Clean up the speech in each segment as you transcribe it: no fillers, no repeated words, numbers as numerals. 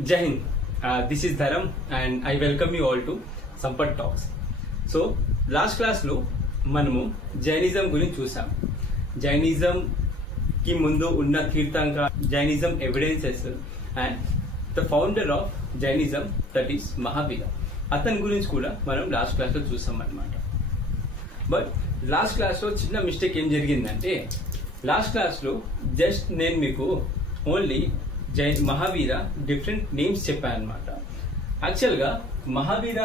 Jai Hind. This is Dharam and I welcome you all to Sampat Talks. So last class లో మనము Jainism గురించి చూసాం. Jainism కి ముందు ఉన్న Tirthankara Jainism evidences and the founder of Jainism that is Mahavir. అతని గురించి కూడా మనం లాస్ట్ క్లాస్ లో చూసాం అన్నమాట. బట్ లాస్ట్ క్లాస్ లో చిన్న మిస్టేక్ ఏం జరిగిందంటే లాస్ట్ క్లాస్ లో జస్ట్ నేను మీకు ఓన్లీ మహావీర డిఫరెంట్ నేమ్స్ చెప్పాను అనమాట. యాక్చువల్ గా మహావీర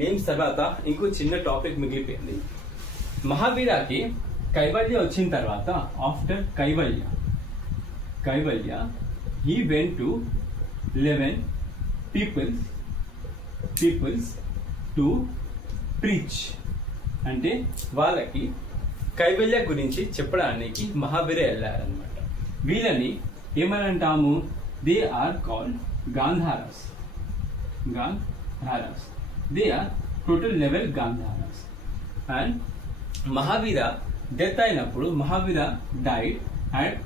నేమ్స్ తర్వాత ఇంకో చిన్న టాపిక్ మిగిలిపోయింది. మహావీరకి కైవల్య వచ్చిన తర్వాత after kaivalya he went to 11 peoples to preach. అంటే వాళ్ళకి కైవల్య గురించి చెప్పడానికి మహావీర వెళ్ళారనమాట. వీళ్ళని ఏమని అంటాము? They are called Gandharas. They are total 11 Gandharas. And Mahavira death అయినప్పుడు Mahavira died at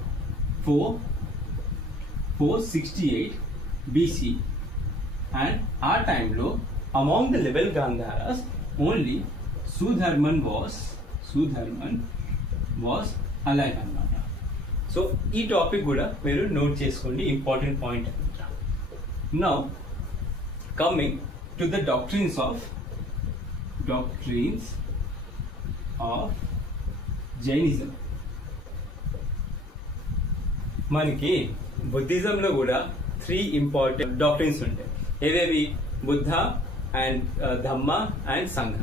468 BC. And ఆ టైంలో among the 11 Gandharas only Sudharman was alive అన్నమాట. సో ఈ టాపిక్ కూడా మీరు నోట్ చేసుకోండి, ఇంపార్టెంట్ పాయింట్ అనమాట. Now coming to the doctrines of Jainism. మనకి బుద్ధిజంలో కూడా 3 ఇంపార్టెంట్ డాక్ట్రిన్స్ ఉంటాయి. ఏవేవి? Buddha and Dhamma and Sangha.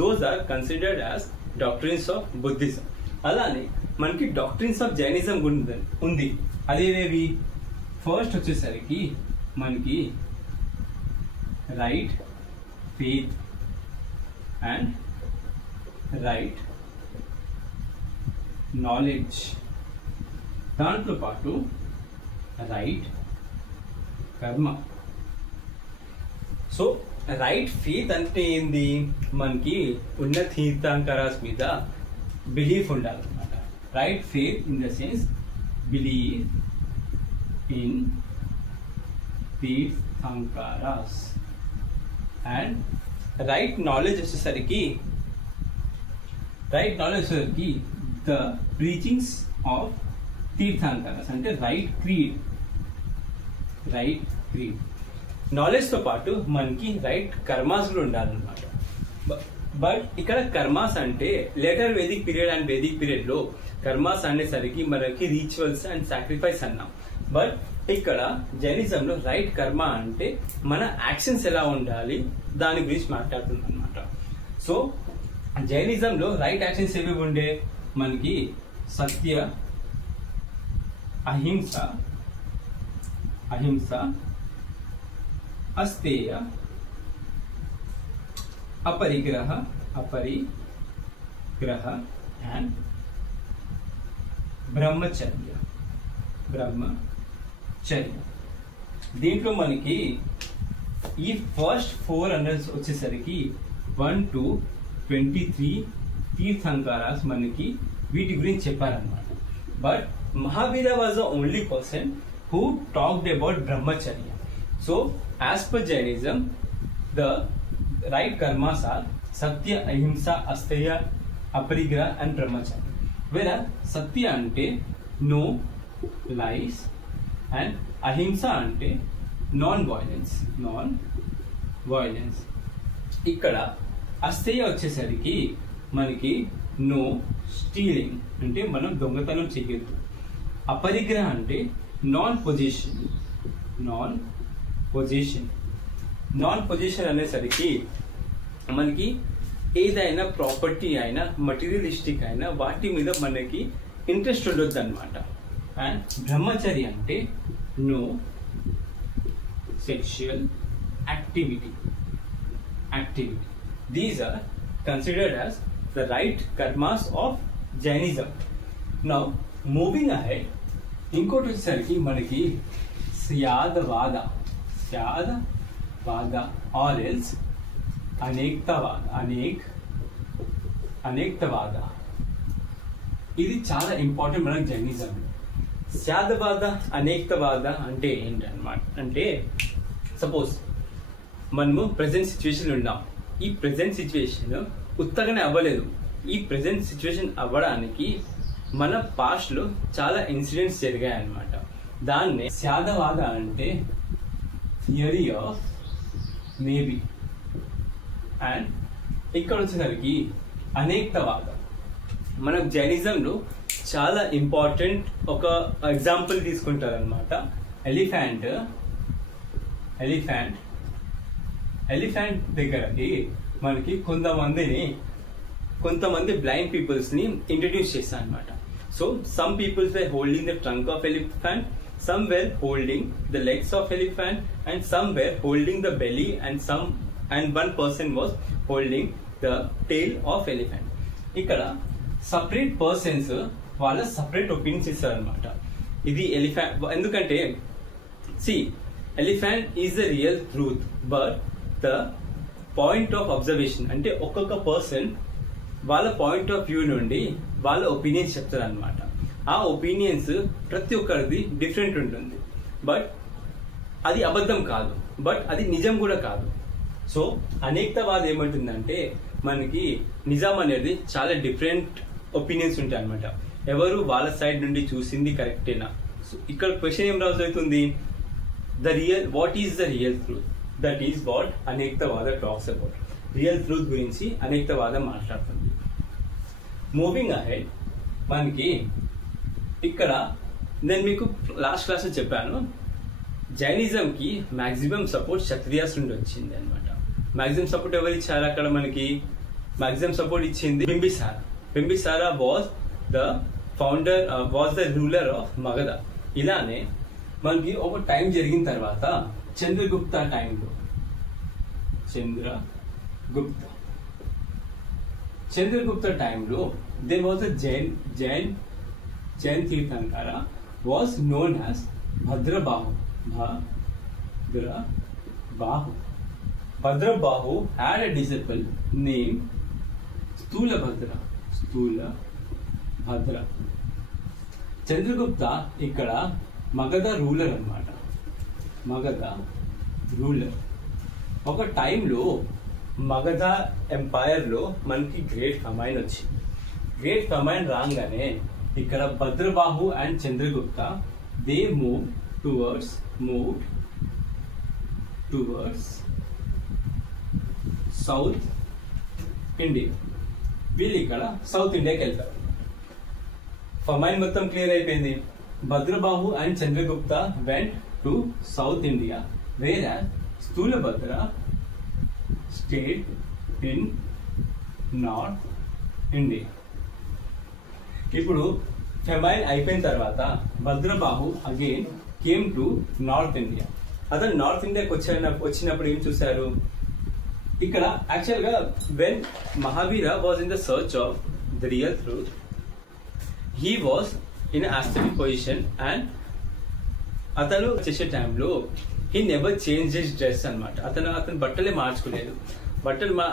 Those are considered as doctrines of Buddhism. అలానే మనకి డాక్ట్రిన్స్ ఆఫ్ జైనిజం ఉంది. అదేవేవి? ఫస్ట్ వచ్చేసరికి మనకి right faith and right knowledge, దాంట్లో పాటు రైట్ కర్మ. సో రైట్ ఫెయిత్ అంటే ఏంది? మనకి ఉన్న తీర్థంకరాస్ మీద బిలీఫ్ ఉండాలన్నమాట. Right faith in the sense believe in tirthankaras. And right knowledge వచ్చేసరికి ద ప్రీచింగ్స్ ఆఫ్ తీర్థంకరాస్, అంటే రైట్ క్రీడ్. నాలెడ్జ్ తో పాటు మనకి రైట్ కర్మాస్ కూడా ఉండాలన్నమాట. బట్ ఇక్కడ కర్మాస్ అంటే later Vedic period and Vedic period లో కర్మాస్ అనేసరికి మనకి రిచువల్స్ అండ్ సాక్రిఫైస్ అన్నాం. బట్ ఇక్కడ జైనిజం లో రైట్ కర్మ అంటే మన యాక్షన్స్ ఎలా ఉండాలి దాని గురించి మాట్లాడుతుంది అనమాట. సో జైనిజం లో రైట్ యాక్షన్స్ ఏవి ఉండే? మనకి సత్య, అహింస, అస్తేయ, అపరిగ్రహ అండ్ బ్రహ్మచర్య. దీంట్లో మనకి ఈ ఫస్ట్ 4 అన్నర్స్ వచ్చేసరికి 1 to 23 తీర్థంకరాస్ మనకి వీటి గురించి చెప్పారనమాట. But Mahavir was the only person who talked about brahmacharya. So as per Jainism, the right karmas are satya, ahimsa, asteya, aparigraha and brahmacharya. Whereas satya ante no lies and ahimsa ante non-violence. ఇక్కడ అస్తేయ వచ్చేసరికి మనకి no stealing, అంటే మనం దొంగతనం చేయొద్దు. అపరిగ్రహ అంటే non position అనేసరికి మనకి ఏదైనా ప్రాపర్టీ అయినా మటీరియలిస్టిక్ అయినా వాటి మీద మనకి ఇంట్రెస్ట్ ఉండొద్దు అనమాట. అండ్ బ్రహ్మచర్య అంటే no sexual activity. These are considered as the right karmas of Jainism. Now moving ahead, ఇంకోటి వచ్చేసరికి మనకి స్యాదవాద ఆర్ ఎల్స్ అనేక్తవాద. ఇది చాలా ఇంపార్టెంట్ మనకి జైనిజం. స్యాదవాద అనేక్తవాద అంటే ఏంటన్నమాట అంటే సపోజ్ మనము ప్రెసెంట్ సిచ్యువేషన్ ఉన్నాం. ఈ ప్రెసెంట్ సిచ్యువేషన్ ఉత్తగానే అవ్వలేదు. ఈ ప్రెసెంట్ సిచ్యువేషన్ అవ్వడానికి మన పాస్ట్ లో చాలా ఇన్సిడెంట్స్ జరిగాయి అన్నమాట. దాన్నే శాదవాద అంటే థియరీ ఆఫ్ మేబీ. అండ్ ఇక్కడ వచ్చేసరికి అనేకవాద. మనకు జైనిజంలో చాలా ఇంపార్టెంట్ ఒక ఎగ్జాంపుల్ తీసుకుంటారు అనమాట. ఎలిఫెంట్ దగ్గరకి మనకి కొంతమంది బ్లైండ్ పీపుల్స్ ని ఇంట్రడ్యూస్ చేశారు అనమాట. So some peoples were holding the trunk of elephant, some were holding the legs of elephant, and some were holding the belly, and one person was holding the tail of elephant. ikkada separate persons వాళ్ళ separate opinions ఇస్తారు అన్నమాట. ఇది elephant ఎందుకంటే see elephant is the real truth, but the point of observation అంటే ఒక్కొక్క person వాళ్ళ point of view నుండి వాళ్ళ ఒపీనియన్స్ చెప్తారు అనమాట. ఆ ఒపీనియన్స్ ప్రతి ఒక్కరిది డిఫరెంట్ ఉంటుంది. బట్ అది అబద్ధం కాదు, బట్ అది నిజం కూడా కాదు. సో అనేకవాదం ఏమంటుందంటే మనకి నిజం అనేది చాలా డిఫరెంట్ ఒపీనియన్స్ ఉంటాయి అనమాట. ఎవరు వాళ్ళ సైడ్ నుండి చూసింది కరెక్టేనా. సో ఇక్కడ క్వశ్చన్ ఏం రాజు అవుతుంది, what is the real truth? That is what Anekavada talks about. Real truth గురించి అనేకవాదం మాట్లాడుతుంది. మూవింగ్ అహెడ్ మనకి ఇక్కడ నేను మీకు లాస్ట్ క్లాస్ లో చెప్పాను, జైనిజం కి మాక్సిమం సపోర్ట్ క్షత్రియాస్ నుండి వచ్చింది అనమాట. మాక్సిమం సపోర్ట్ ఎవరు ఇచ్చారు అక్కడ మనకి? మాక్సిమం సపోర్ట్ ఇచ్చింది Bimbisara was the founder, was the ruler of Magadha. ఇలానే మనకి ఒక టైం జరిగిన తర్వాత చంద్రగుప్త టైంలో there was a Jain Tirthankara was known as Bhadrabahu. Bhadrabahu had a disciple named Stulabhadra. Chandragupta ఇక్కడ మగధ రూలర్ అన్నమాట. ఒక టైంలో మగధ ఎంపైర్ లో మనకి గ్రేట్ ఫమైన్ వచ్చింది. గ్రేట్ ఫమైన్ రాగానే ఇక్కడ Bhadrabahu and Chandragupta they move towards South India. వీళ్ళు ఇక్కడ సౌత్ ఇండియాకి వెళ్తారు. ఫమైన్ మొత్తం క్లియర్ అయిపోయింది. Bhadrabahu and Chandragupta went to South India, where Sthulabhadra stayed in North India. ఇప్పుడు ఫెమైన్ అయిపోయిన తర్వాత Bhadrabahu again came to north India. అతను నార్త్ ఇండియాకి వచ్చినప్పుడు ఏం చూశారు? ఇక్కడ యాక్చువల్ గా when Mahavira was in the search of the real truth, he was in ascetic position. And అతను చేసే టైంలో he never change his dress అనమాట. అతను బట్టలే మార్చుకోలేదు.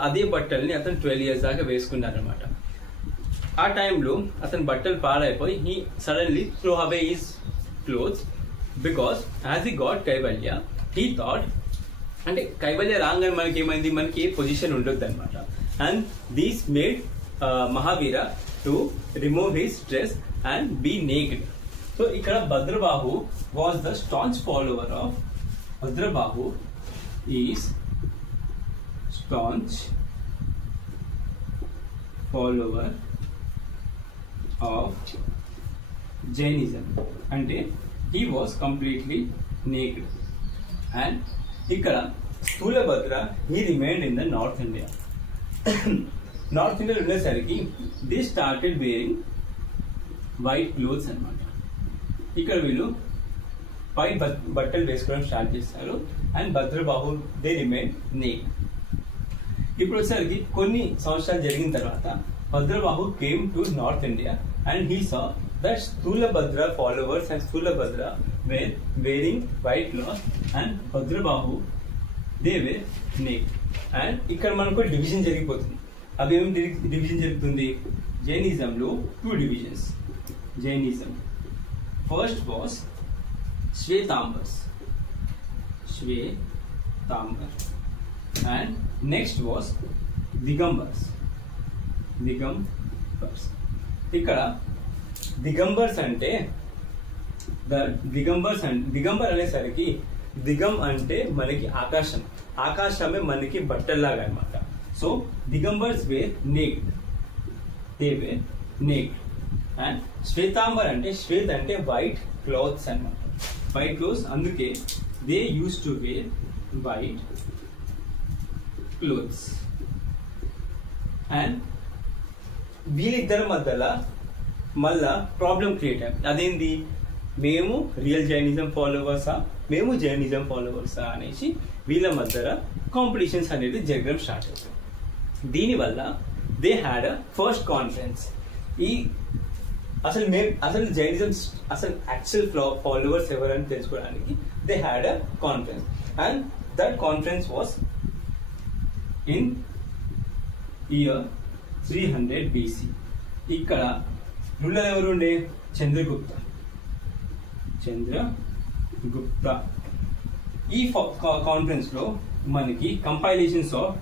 అదే బట్టల్ని అతను 12 years దాకా వేసుకున్నారు అనమాట. ఆ టైంలో అతని బట్టలు పాడైపోయి he suddenly throw away his clothes because as he got Kaivalya he thought, అంటే కైవల్య రాగానే మనకి ఏమైంది, మనకి ఏ పొజిషన్ ఉండొద్దు అనమాట. And these made Mahavira to remove his dress and be naked. So ఇక్కడ Bhadrabahu was the staunch follower of Bhadrabahu is staunch follower of Jainism. అంటే he was completely naked. And ఇక్కడ Sthulabhadra he remained in the North India. North ఇండియాలో ఉండేసరికి they started wearing white clothes అన్నమాట. ఇక్కడ వీళ్ళు white బట్టలు వేసుకోవడం స్టార్ట్ చేస్తారు. And Bhadrabahu they remain naked. ఇప్పుడు వచ్చేసరికి కొన్ని సంవత్సరాలు జరిగిన తర్వాత Bhadrabahu came to north India and he saw that Sthulabhadra followers and Sthulabhadra were wearing white cloth and Bhadrabahu they were naked. And ఇక్కడ మనకు డివిజన్ జరిగిపోతుంది. అవి ఏం డివిజన్ జరుగుతుంది? జైనిజంలో 2 divisions. Jainism first was Shvetambars. తాంబర్. And next was Digambars. ఇక్కడ దిగంబర్స్ అంటే దిగంబర్ అనేసరికి దిగం అంటే మనకి ఆకాశమే మనకి బట్టల్లాగా అనమాట. So Digambars were naked, and Shvetambar అంటే శ్వేత్ అంటే వైట్ క్లాత్స్ అనమాట, వైట్ క్లోత్స్. అందుకే they use to wear white clothes. And వీళ్ళిద్దరి మధ్యలో మళ్ళా ప్రాబ్లం క్రియేట్ అయింది. అదేంది, మేము రియల్ జైనిజం ఫాలోవర్సా, మేము జైనిజం ఫాలోవర్సా అనేసి వీళ్ళ మధ్య కాంపిటీషన్స్ అనేది జరగడం స్టార్ట్ అవుతుంది. దీనివల్ల they had a first conference. అసలు జైనిజం అసలు యాక్చువల్ ఫాలోవర్స్ ఎవరని తెలుసుకోవడానికి they had a conference. And that conference was in year 300 BC. ఇక్కడ రూలర్ ఎవరు ఉండే? చంద్రగుప్త. ఈ కాన్ఫరెన్స్ లో మనకి compilations of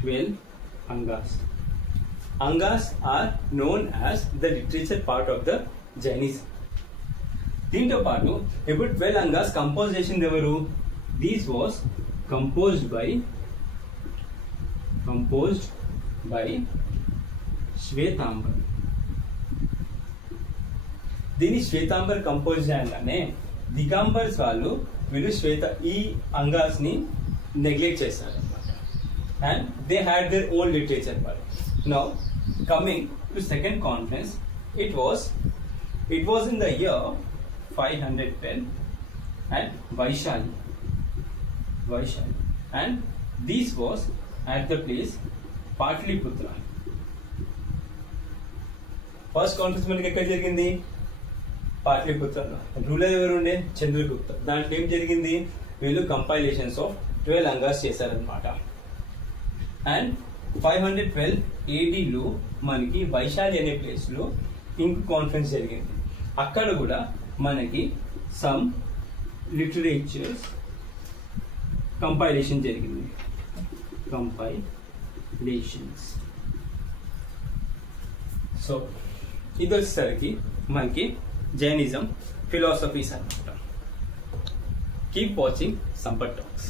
12 Angas. Angas are known as the literature part of the Jainism. దీంతో పాటు ఇప్పుడు 12 అంగాస్ కంపోజ్ చేసింది ఎవరు? These was composed by Shvetambar. దీన్ని శ్వేతాంబర్ కంపోజ్ చేయగానే దిగంబర్స్ వాళ్ళు వీళ్ళు ఈ అంగాస్ ని నెగ్లెక్ట్ చేస్తారు అనమాట. And they had their own literature part. Now coming to second conference, it was in the year 510 at Vaishali, and this was at the place Patliputra. First conference మనకి ఎక్కడ జరిగింది? పాట్లిపుత్రలో. రూలర్ ఎవరు ఉండే? చంద్రగుప్త. దాంట్లో ఏం జరిగింది? వీళ్ళు కంపైలేషన్స్ ఆఫ్ 12 అంగాస్ చేశారనమాట. అండ్ 512 AD లో మనకి వైశాలి అనే ప్లేస్ లో ఇంకో కాన్ఫరెన్స్ జరిగింది. అక్కడ కూడా మనకి సమ్ లిటరేచర్స్ కంపైలేషన్ జరిగింది. సో ఇది వచ్చేసరికి మనకి జైనిజం ఫిలాసఫీస్ అనమాట. Keep watching Sampath talks.